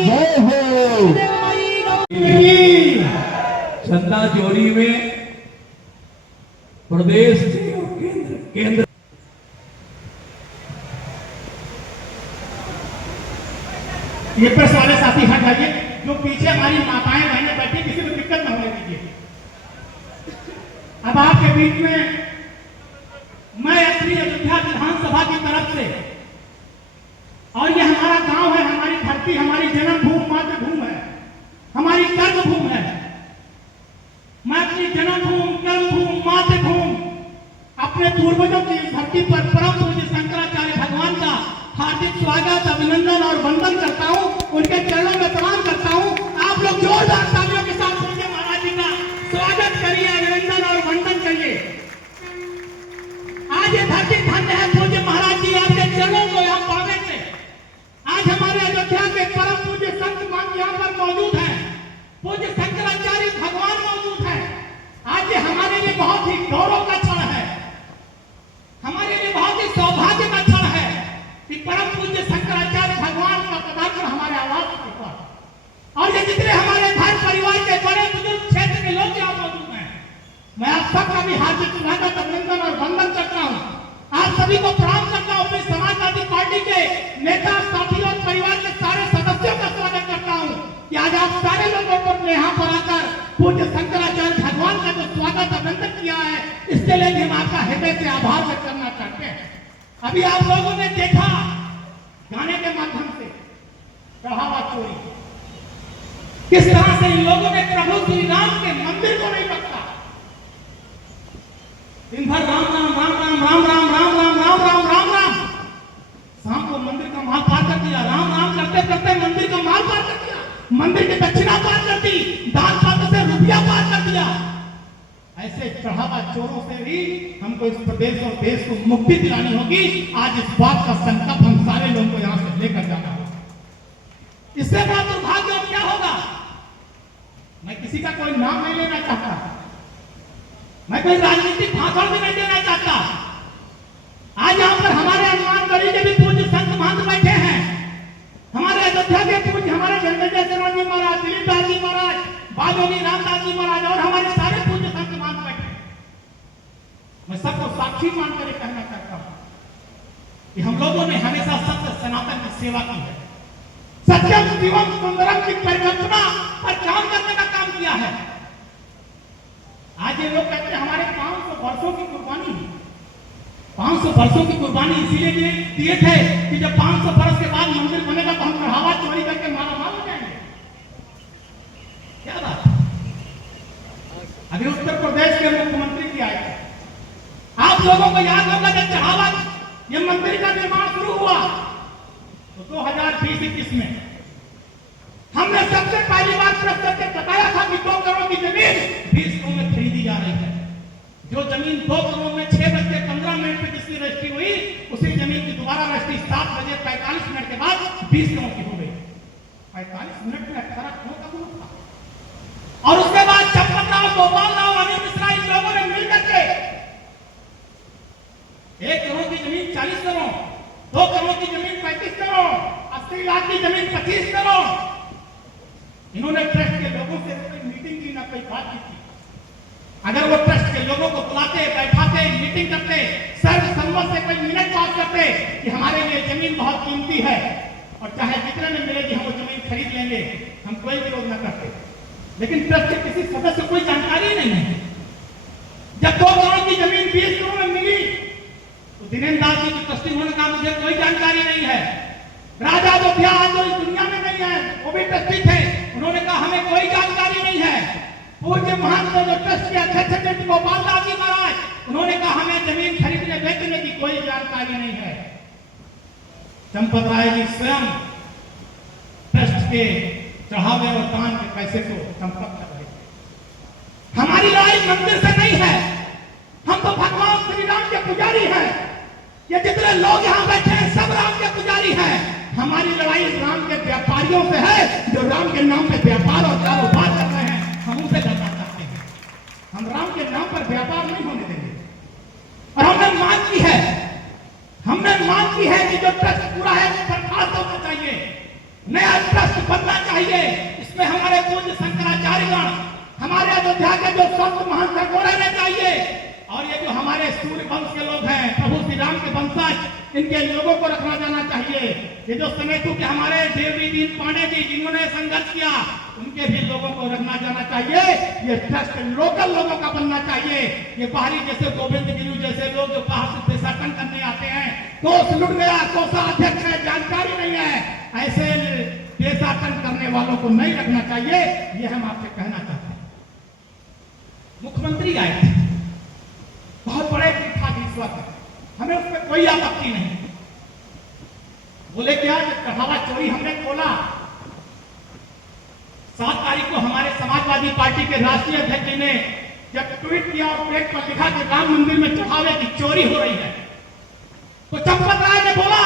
जय हो। चंदा चोरी में प्रदेश से और केंद्र ये प्रेस वाले साथी हट जाइए, जो पीछे हमारी माताएं बहनें बैठी, किसी को दिक्कत न होने दीजिए। अब आपके बीच में मैं अपनी अयोध्या विधानसभा की तरफ से, और ये हमारा गांव है, हमारी धरती, हमारी जन्मभूमि मातृभूमि है, हमारी कर्मभूमि है। मैं अपनी जन्मभूमि कर्मभूमि मातृभूमि अपने पूर्वजों की धरती पर परम पूज्य शंकराचार्य भगवान का हार्दिक स्वागत, अभिनंदन और वंदन करता हूं, उनके चरणों में प्रणाम करता हूं। आप लोग जोरदार तालियों के साथ पूज्य महाराज जी का स्वागत करिए, अभिनंदन और वंदन करिए। आज ये धरती धन्य है पूज्य महाराज जी, आपके चरणों को यहाँ पाने से। आज हमारे अयोध्या के परम पूज्य संत मान यहाँ पर मौजूद है, पूज्य शंकराचार्य भगवान मौजूद है। आज ये हमारे लिए बहुत ही गौरव का क्षण है, हमारे लिए बहुत ही सौभाग्य का क्षण है कि परम पूज्य शंकराचार्य भगवान का पदार्पण हमारे आवास के ऊपर। और ये जितने हमारे घर परिवार के बड़े बुजुर्ग क्षेत्र के लोग यहाँ मौजूद हैं, मैं आप सबका भी हार्दिक स्वागत, अभिनंदन और वंदन करता हूँ। आप सभी को प्रणाम करता हूँ। अपनी समाजवादी पार्टी के नेता, साथी और परिवार के सारे सदस्यों का स्वागत करता हूँ कि आज आप सारे लोगों को यहाँ पर आकर पूज्य शंकराचार्य भगवान का जो स्वागत अभिनंदन किया है, इसके लिए हम आपका हृदय से आभार व्यक्त करना चाहते हैं। अभी आप लोगों ने देखा गाने के माध्यम से चढ़ावा चोरी, किस तरह से इन लोगों ने प्रभु श्री राम के मंदिर को नहीं बख्शा। दिन भर राम राम राम राम राम राम राम राम राम राम राम राम, शाम को मंदिर का माल पार कर दिया। राम राम करते करते मंदिर का माल पार कर दिया, मंदिर की दक्षिणा पार कर दी, दान पात्र से रुपया पार कर दिया। ऐसे चढ़ावा चोरों से भी हमको इस प्रदेश और देश को मुक्ति दिलानी होगी। आज इस बात का संकल्प हम सारे लोगों को यहाँ से लेकर जाना होगा। इससे बड़ा दुर्भाग्य और क्या होगा। मैं किसी का कोई नाम नहीं लेना चाहता, मैं कोई राजनीतिक भाषण भी नहीं देना चाहता। आज यहाँ पर हमारे हनुमानगढ़ी के भी पूज्य संत महंत बैठे हैं, हमारे अयोध्या के पूज्य हमारे जन्मेजय शरण जी महाराज, दिलीप दास जी महाराज, बाजोनी रामदास जी महाराज और हमारे सारे पूज्य संत महंत बैठे हैं। मैं सबको साक्षी मानकर कहना चाहता हूँ कि हम लोगों ने हमेशा सत्य सनातन की सेवा की है, सत्यम शिवम सुंदरम की परिकल्पना पर काम करने का काम किया है। आज ये लोग कहते हैं हमारे 500 वर्षों की कुर्बानी, 500 वर्षों की कुर्बानी इसीलिए दिए थे कि जब 500 वर्ष के बाद मंदिर बनेगा तो हम चढ़ावा चोरी करके मालामाल हो जाएंगे। क्या बात। अभी उत्तर प्रदेश के मुख्यमंत्री की आए थे, आप लोगों को याद होगा जब चढ़ावा ये मंदिर का निर्माण शुरू हुआ तो 2020-21 में हमने सबसे पहली बार प्रेस करके बताया था कि 2 करोड़ की जमीन 20 करोड़ में खरीदी जा रही है। जो जमीन 2 करोड़ में 6:15 पे जिसकी रजिस्ट्री हुई, उसी जमीन की दोबारा रजिस्ट्री 7:45 के बाद 20 करोड़ की हो गई। 45 मिनट में 18 करोड़ का हुआ था। और उसके बाद चंपत राव, गोपाल राव, अनिल मिश्रा, इन लोगों ने मिलकर के 1 करोड़ की जमीन 40 करोड़, 2 करोड़ की जमीन 35 करोड़, 80 लाख की जमीन 25 करोड़। इन्होंने ट्रस्ट के लोगों से कोई मीटिंग की, ना कोई बात की। अगर वो ट्रस्ट के लोगों को बुलाते, बैठाते, मीटिंग करते, सर्वसम्मत से कोई मिनट पास करते कि हमारे लिए जमीन बहुत कीमती है और चाहे जितने में मिलेगी हम वो जमीन खरीद लेंगे, हम कोई विरोध न करते। लेकिन ट्रस्ट के किसी सदस्य को कोई जानकारी नहीं है। जब 2 करोड़ की जमीन 20 करोड़ में मिली तो दिनेश दास जी की ट्रस्टी होने का मुझे कोई जानकारी नहीं है। राजा बोधिया आज तो इस दुनिया में नहीं है, वो भी ट्रस्टी थे, उन्होंने कहा हमें कोई जानकारी नहीं है। पूज्य महंत जो ट्रस्ट के अध्यक्ष थे गोपाल दास जी महाराज, उन्होंने कहा हमें जमीन खरीदने बेचने की कोई जानकारी नहीं है। चंपत राय जी स्वयं ट्रस्ट के चढ़ावे और दान के पैसे को संपर्क कर रहे थे। हमारी लड़ाई मंदिर से नहीं है, हम तो भगवान श्री राम के पुजारी हैं। ये जितने लोग यहाँ बैठे हैं सब राम के पुजारी हैं। हमारी लड़ाई राम के व्यापारियों से है जो राम के नाम पे व्यापार और कारोबार कर रहे हैं, हम उनसे लड़ना चाहते हैं। हम राम के नाम पर व्यापार नहीं होने देंगे। और हमने मांग की है कि जो ट्रस्ट पूरा है बर्खास्त होना चाहिए, नया ट्रस्ट बनना चाहिए। इसमें हमारे पूज्य शंकराचार्यगण, हमारे अयोध्या के जो संत महंत हैं वो रहने चाहिए। और ये जो हमारे सूर्य वंश के लोग हैं, प्रभु श्री राम के वंशज, इनके लोगों को रखना जाना चाहिए। ये जो समेतु के हमारे देवी दीन पांडे जी जिन्होंने संघर्ष किया, उनके भी लोगों को रखना जाना चाहिए। ये ट्रस्ट लोकल लोगों का बनना चाहिए। ये बाहरी जैसे गोविंद गिरू जैसे लोग जो बाहर से देशाटन करने आते हैं, कोष लुट गया, कोषाध्यक्ष है, जानकारी नहीं है, ऐसे देशाटन करने वालों को नहीं रखना चाहिए। ये हम आपसे कहना चाहते हैं। मुख्यमंत्री आए थे, बहुत बड़े पीठाधीश्वर है, हमें उसमें कोई आपत्ति नहीं। बोले क्या, जब चढ़ावा चोरी हमने खोला, 7 तारीख को हमारे समाजवादी पार्टी के राष्ट्रीय अध्यक्ष जी ने जब ट्वीट किया और पेज पर लिखा कि राम मंदिर में चढ़ावे की चोरी हो रही है, तो चंपत राय ने बोला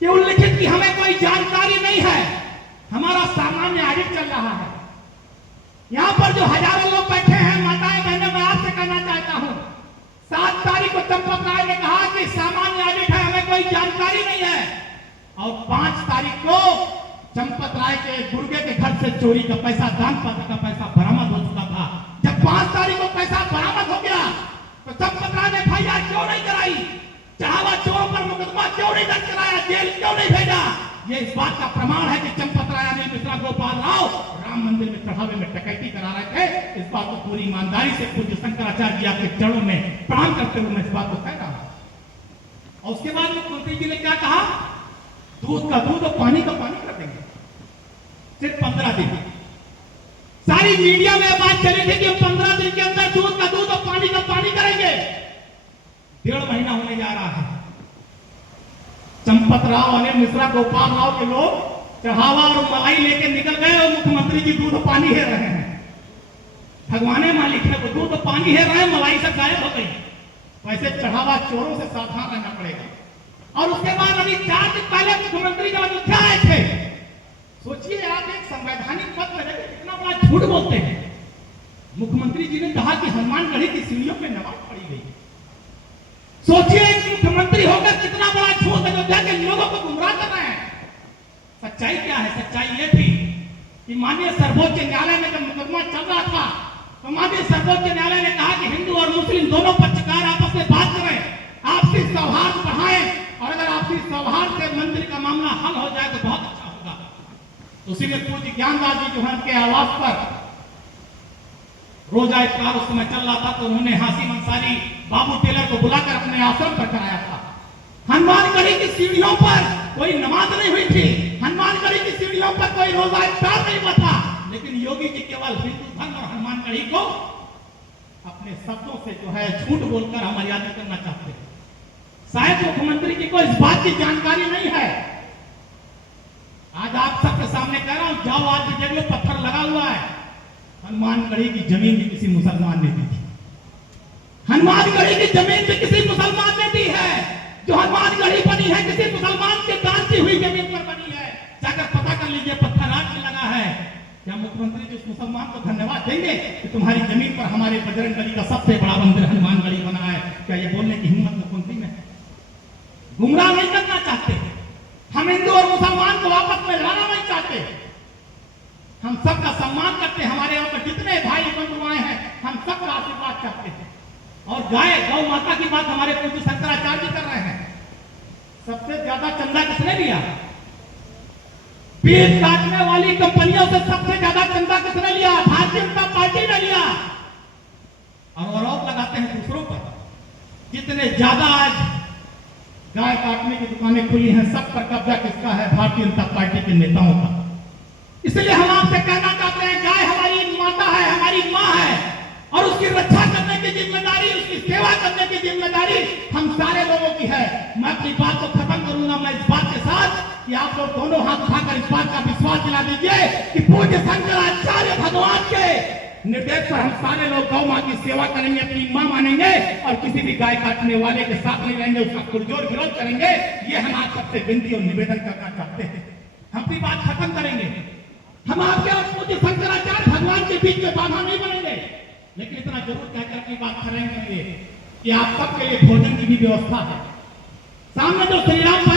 कि उल्लिखित की हमें कोई जानकारी नहीं है, हमारा सामान्य ऑडिट चल रहा है। यहां पर जो हजारों लोग बैठे हैं, माताएं बहनें, मैं आपसे कहना चाहता हूं, 7 तारीख को चंपत राय ने कहा कि सामान्य ऑडिट है, हमें कोई जानकारी नहीं है। और 5 तारीख को चंपत राय के गुर्गे के घर से चोरी का पैसा, दान पत्र का पैसा बरामद हो चुका था। जब 5 तारीख को पैसा बरामद हो गया तो चंपत राय ने एफआईआर क्यों नहीं कराई, चढ़ावा चोरों पर मुकदमा क्यों नहीं दर्ज कराया, जेल क्यों नहीं भेजा? ये इस बात का प्रमाण है कि चंपत राय अनिल मिश्रा, गोपाल राव राम मंदिर में चढ़ावे में डकैती करा रहे थे। इस बात को पूरी ईमानदारी से पूज्य शंकराचार्य जी आपके चरणों में प्रणाम करते हुए मैं इस बात को कह रहा हूं। और उसके बाद मुख्यमंत्री जी ने क्या कहा, दूध का दूध और पानी का पानी कर देंगे। सिर्फ 15 दिन सारी मीडिया में बात चली थी कि हम 15 दिन के अंदर दूध का दूध और पानी का पानी करेंगे। 1.5 महीना होने जा रहा है। चंपत राव, अनिल मिश्रा, गोपाल राव के लोग चढ़ावा और मलाई लेके निकल गए और मुख्यमंत्री जी दूध और पानी हेर रहे हैं। भगवान मालिक है, वो दूध और पानी हेर रहे हैं, मलाई सब गायब हो गई। वैसे चढ़ावा चोरों से सावधान रहना पड़ेगा। और उसके बाद अभी 4 दिन पहले मुख्यमंत्री जब अयोध्या आए थे, सोचिए आप एक संवैधानिक पद में रहकर कितना बड़ा झूठ बोलते हैं। मुख्यमंत्री जी ने कहा कि हनुमानगढ़ी की सीढ़ियों पे नमाज पढ़ी गई। सोचिए एक मुख्यमंत्री होकर कितना बड़ा झूठ अयोध्या के लोगों को गुमराह कर रहे हैं। सच्चाई क्या है? सच्चाई ये थी कि माननीय सर्वोच्च न्यायालय में जब मुकदमा चल रहा था तो माननीय सर्वोच्च न्यायालय ने कहा कि हिंदू और मुस्लिम दोनों पक्षकार आपस में बात करें, आपसी सौहार्द बढ़ाएं, और अगर आपसी सौहार्द से मंदिर का मामला हल हो जाए तो बहुत अच्छा होगा। उसी में पूज्य ज्ञानदास जी जो है उनके आवास पर रोजा इफ्तार उस समय चल रहा था, तो उन्होंने हासिम अंसारी, बाबू टेलर को बुलाकर अपने आश्रम पर कराया था। हनुमानगढ़ी की सीढ़ियों पर कोई नमाज नहीं हुई थी, हनुमानगढ़ी की सीढ़ियों पर कोई रोजा इफ्तार नहीं हुआ था। लेकिन योगी जी केवल हिंदू धर्म और हनुमानगढ़ी को अपने शब्दों से जो है झूठ बोलकर अमर्यादा करना चाहते हैं। शायद मुख्यमंत्री जी को इस बात की जानकारी नहीं है। आज आप सबके सामने कह रहा हूं, जाओ आज भी देख लो, पत्थर लगा हुआ है। हनुमानगढ़ी की जमीन भी किसी मुसलमान ने दी थी। हनुमानगढ़ी की जमीन भी किसी मुसलमान ने दी है। जो हनुमानगढ़ी बनी है किसी मुसलमान के दान की हुई जमीन पर बनी है। जाकर पता कर लीजिए, पत्थर आज भी लगा है। क्या मुख्यमंत्री जी उस मुसलमान को धन्यवाद देंगे कि तुम्हारी जमीन पर हमारे बजरंगबली का सबसे बड़ा मंदिर हनुमानगढ़ी बना है? क्या ये बोलने की हिम्मत मुख्यमंत्री में? गुमराह नहीं करना चाहते हम, हिंदू और मुसलमान को आपस में लड़ाना नहीं चाहते। हम सबका सम्मान करते हैं। हमारे यहाँ पर जितने भाई बंधु आए हैं, हम सबका आशीर्वाद चाहते हैं। और गाय गौ माता की बात हमारे पूज्य शंकराचार्य जी कर रहे हैं। सबसे ज्यादा चंदा किसने लिया? बीज काटने वाली कंपनियों से सबसे ज्यादा चंदा किसने लिया? भारतीय जनता पार्टी ने लिया। और आरोप लगाते हैं दूसरों पर। जितने ज्यादा आज गाय काटने की दुकानें खुली हैं, सब पर कब्जा किसका है? भारतीय जनता पार्टी के नेताओं का। इसलिए हम आपसे कहना चाहते हैं, गाय हमारी माता है, हमारी माँ है, और उसकी रक्षा करने की जिम्मेदारी, उसकी सेवा करने की जिम्मेदारी हम सारे लोगों की है। मैं अपनी बात को खत्म करूंगा मैं इस बात के साथ कि आप लोग दोनों हाथ उठाकर इस बात का विश्वास दिला दीजिए कि पूज्य शंकराचार्य भगवान के निर्देश पर हम सारे लोग गौ मां की सेवा करेंगे, अपनी मां मानेंगे, और किसी भी गाय काटने वाले के साथ नहीं रहेंगे, उसका पुरजोर विरोध करेंगे। ये हम आप सबसे विनती और निवेदन करना चाहते हैं। हम अपनी बात खत्म करेंगे। हम आपके और पूज्य शंकराचार्य भगवान के बीच में बाधा नहीं बनेंगे, लेकिन इतना जरूर कहकर अपनी बात करेंगे कि आप सबके लिए भोजन की भी व्यवस्था है। सामने जो श्री राम